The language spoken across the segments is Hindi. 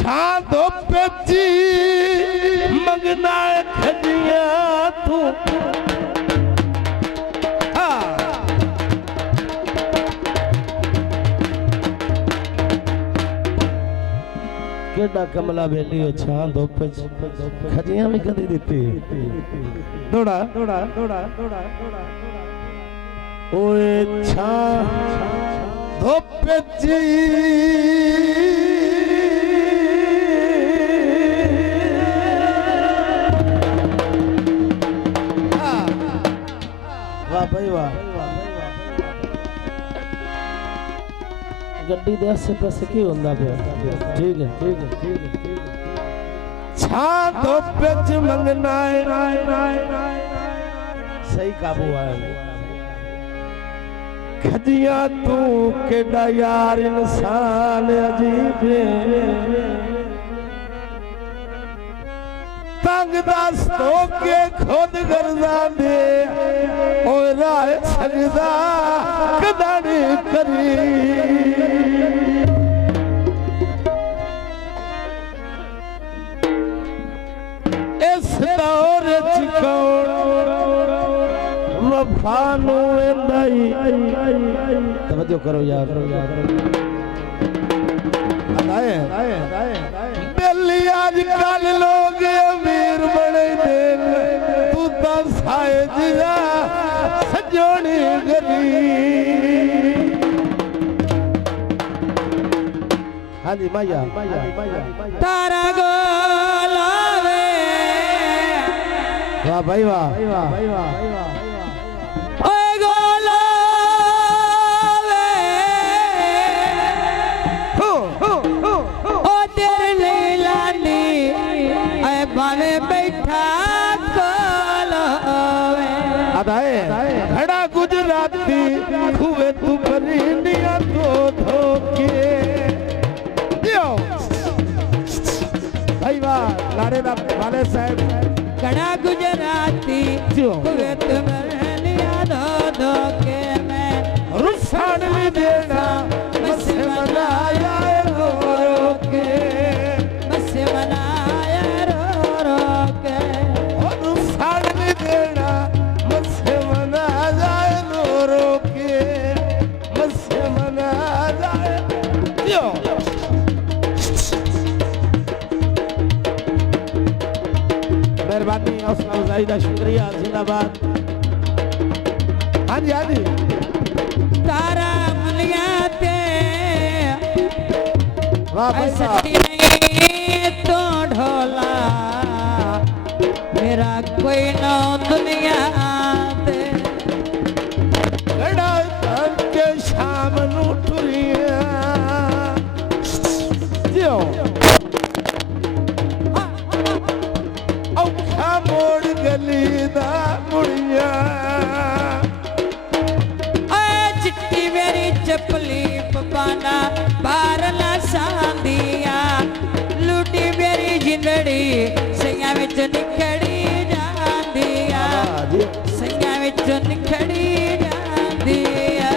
छांदो पेची मंगना खजिया तू केड़ा कमला बेली छांदो पेची खजिया में कदी देती दौड़ा दौड़ा दौड़ा दौड़ा दौड़ा ओए छांदो पेची भाई वाह गड्डी दे आसे पासे की होंदा पे ठीक है ठीक है ठीक है छांदो पेच मंगना सही काबू आया खजिया तू केड़ा यार इंसान अजीब तंग दास्तो के खुद गर्दा दे और राह सजदा कदानी करी इस दौर च कौन वफा नू वेंदाई तवज्जो करो यार बेली आजकल लोग अमीर बने दे तू तो साए जिया सजोनी गली हाँ जी माया तारा गोलावे वाह भाई वाह भाई वाह ओए गोलावे हो ओ तेरे लीलानी ऐ बावे बैठा गोलावे अदाए खड़ा गुजराती खुवे तू परिंदिया तो धोके दियो भाई वाह लाड़े दा वाले साहब खड़ा गुजराती खुवे तू परिंदिया तो धोके मैं रुसान भी देना बस मनाया रो रो के बस मनाया रो रो के और रुसान भी देना बस मनाया रो रो के बस मनाया यो मेहरबानी हौसला अफजाई का शुक्रिया जिंदाबाद हाँ जी तारा मुलिया ते सच्ची नहीं तो ढोला मेरा कोई ना दुनिया ते गड़ा के शाम नू टुरिया जियो औखा मोड़ गली दा मुड़िया चपली पपाना बार ला सांदिया लूटी मेरी जिंदड़ी सैया विच निखड़ी जांदिया सैया विच निखड़ी जांदिया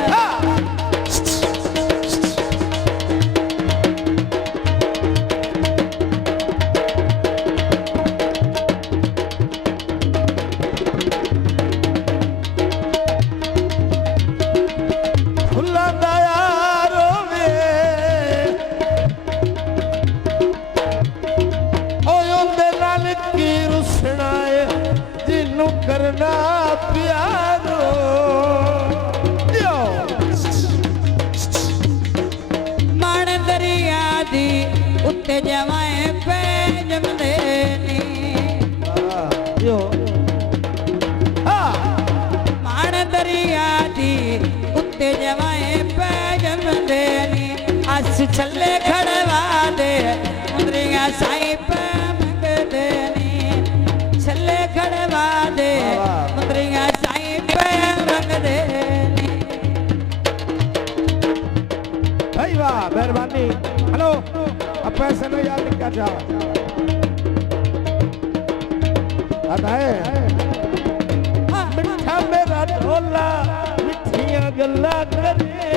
करना प्यारो मान दरिया दी उत्ते जवाए पे जमदे नी मान दरिया दी उत्ते जवाए पे जमदे नी अस छले खड़वा दे मुंदरिया साई पे मंगदे नी छले खड़वा दे मुंदरिया साई पे मंगदे नी भाई वाह मेहरबानी हेलो अब पैसे में याद लिखा जा अदाए मिठा मेरा ढोला मिठियां गल्ला करे